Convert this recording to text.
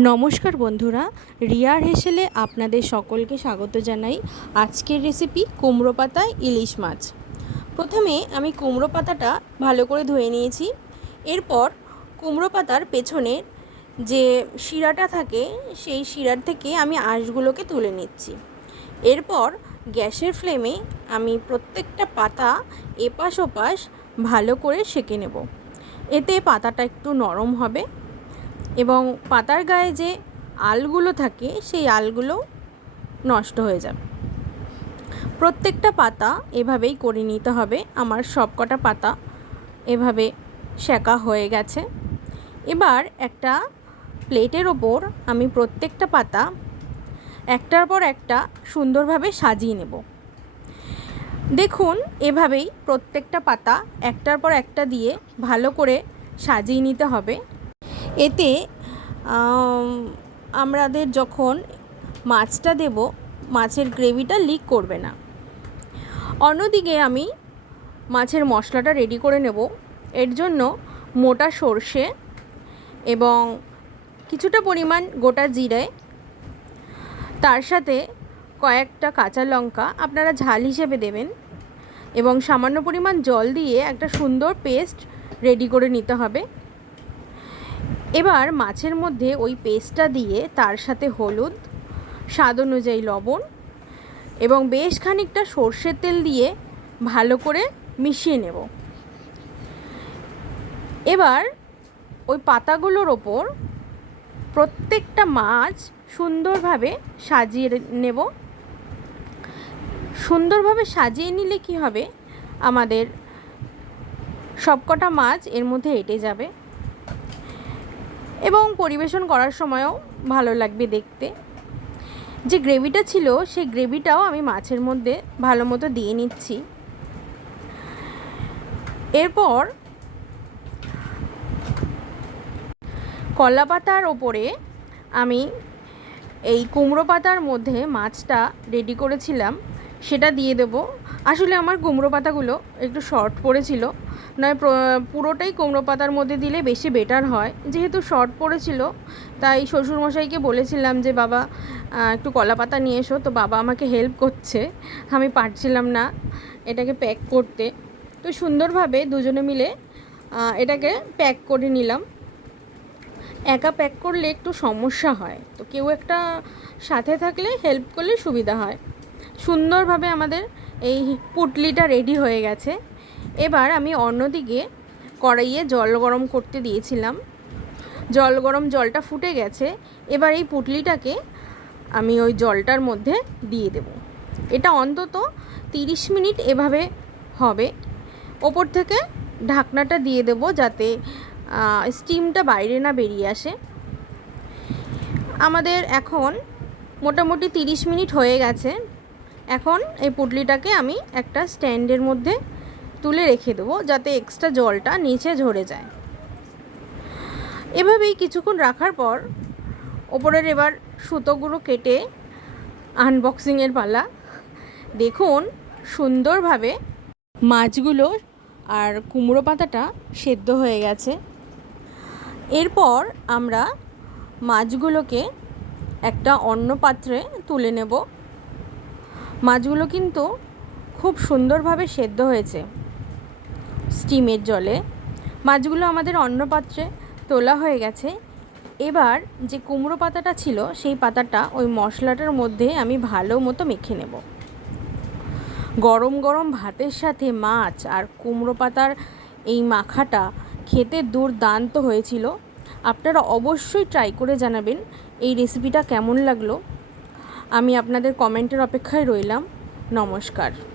নমস্কার বন্ধুরা, রিয়ার হেসেলে আপনাদের সকলকে স্বাগত জানাই আজকের রেসিপি কুমড়ো পাতায় ইলিশ মাছ। প্রথমে আমি কুমড়ো পাতাটা ভালো করে ধুয়ে নিয়েছি। এরপর কুমড়ো পাতার পেছনের যে শিরাটা থাকে, সেই শিরার থেকে আমি আঁশগুলোকে তুলে নিচ্ছি। এরপর গ্যাসের ফ্লেমে আমি প্রত্যেকটা পাতা এপাশ ওপাশ ভালো করে সেঁকে নেব। এতে পাতাটা একটু নরম হবে। এবং পাতার গায়ে যে আলগুলো থাকে, সেই আলগুলো নষ্ট হয়ে যাবে। প্রত্যেকটা পাতা এভাবেই করে নিতে হবে। আমার সবকটা পাতা এভাবে সেকা হয়ে গেছে। এবার একটা প্লেটের ওপর আমি প্রত্যেকটা পাতা একটার পর একটা সুন্দরভাবে সাজিয়ে নেব। দেখুন, এভাবেই প্রত্যেকটা পাতা একটার পর একটা দিয়ে ভালো করে সাজিয়ে নিতে হবে। এতে আমাদের যখন মাছটা দেব, মাছের গ্রেভিটা লিক করবে না। অন্যদিকে আমি মাছের মশলাটা রেডি করে নেব। এর জন্য মোটা সর্ষে এবং কিছুটা পরিমাণ গোটা জিরে। তার সাথে কয়েকটা কাঁচা লঙ্কা আপনারা ঝাল হিসেবে দেবেন এবং সামান্য পরিমাণ জল দিয়ে একটা সুন্দর পেস্ট রেডি করে নিতে হবে। এবার মাছের মধ্যে ওই পেস্টটা দিয়ে তার সাথে হলুদ, স্বাদ অনুযায়ী লবণ এবং বেশ খানিকটা সর্ষের তেল দিয়ে ভালো করে মিশিয়ে নেব। এবার ওই পাতাগুলোর ওপর প্রত্যেকটা মাছ সুন্দরভাবে সাজিয়ে নেব। সুন্দরভাবে সাজিয়ে নিলে কি হবে? আমাদের সবকটা মাছ এর মধ্যে এঁটে যাবে। এবং পরিবেশন করার সময়ও ভালো লাগবে দেখতে। যে গ্রেভিটা ছিল, সেই গ্রেভিটাও আমি মাছের মধ্যে ভালো মতো দিয়ে নিচ্ছি। এরপর কলা পাতার ওপরে আমি এই কুমড়ো পাতার মধ্যে মাছটা রেডি করেছিলাম। সেটা দিয়ে দেবো। আসলে আমার কুমড়ো পাতাগুলো একটু শর্ট পড়েছিল। নয় পুরোটাই কুমড়ো পাতার মধ্যে দিলে বেশি বেটার হয়। যেহেতু শর্ট পড়েছিল, তাই শ্বশুরমশাইকে বলেছিলাম যে, বাবা একটু কলা পাতা নিয়ে এসো। তো বাবা আমাকে হেল্প করছে। আমি পারছিলাম না এটাকে প্যাক করতে। তো সুন্দরভাবে দুজনে মিলে এটাকে প্যাক করে নিলাম। একা প্যাক করলে একটু সমস্যা হয়। তো কেউ একটা সাথে থাকলে হেল্প করলে সুবিধা হয়। সুন্দরভাবে আমাদের এই পুটলিটা রেডি হয়ে গেছে। এবার আমি অন্যদিকে কড়াইয়ে জল গরম করতে দিয়েছিলাম। জল গরম জলটা ফুটে গেছে, এবার এই পুটলিটাকে আমি ওই জলটার মধ্যে দিয়ে দেব। এটা অন্তত তিরিশ মিনিট এভাবে হবে। ওপর থেকে ঢাকনাটা দিয়ে দেব যাতে স্টিমটা বাইরে না বেরিয়ে আসে। আমাদের এখন মোটামুটি তিরিশ মিনিট হয়ে গেছে। এখন এই পুটলিটাকে আমি একটা স্ট্যান্ডের মধ্যে তুলে রেখে দেবো যাতে এক্সট্রা জলটা নিচে ঝরে যায়। এভাবেই কিছুক্ষণ রাখার পর ওপরের এবার সুতোগুলো কেটে আনবক্সিংয়ের পালা। দেখুন সুন্দরভাবে মাছগুলো আর কুমড়ো পাতাটা সেদ্ধ হয়ে গেছে। এরপর আমরা মাছগুলোকে একটা অন্য পাত্রে তুলে নেব। মাছগুলো কিন্তু খুব সুন্দরভাবে সেদ্ধ হয়েছে স্টিমের জলে। মাছগুলো আমাদের অন্য পাত্রে তোলা হয়ে গেছে। এবার যে কুমড়ো পাতাটা ছিল, সেই পাতাটা ওই মশলাটার মধ্যে আমি ভালো মতো মেখে নেব। গরম গরম ভাতের সাথে মাছ আর কুমড়ো পাতার এই মাখাটা খেতে দুর্দান্ত হয়েছিল। আপনারা অবশ্যই ট্রাই করে জানাবেন এই রেসিপিটা কেমন লাগল। আমি আপনাদের কমেন্টের অপেক্ষায় রইলাম। নমস্কার।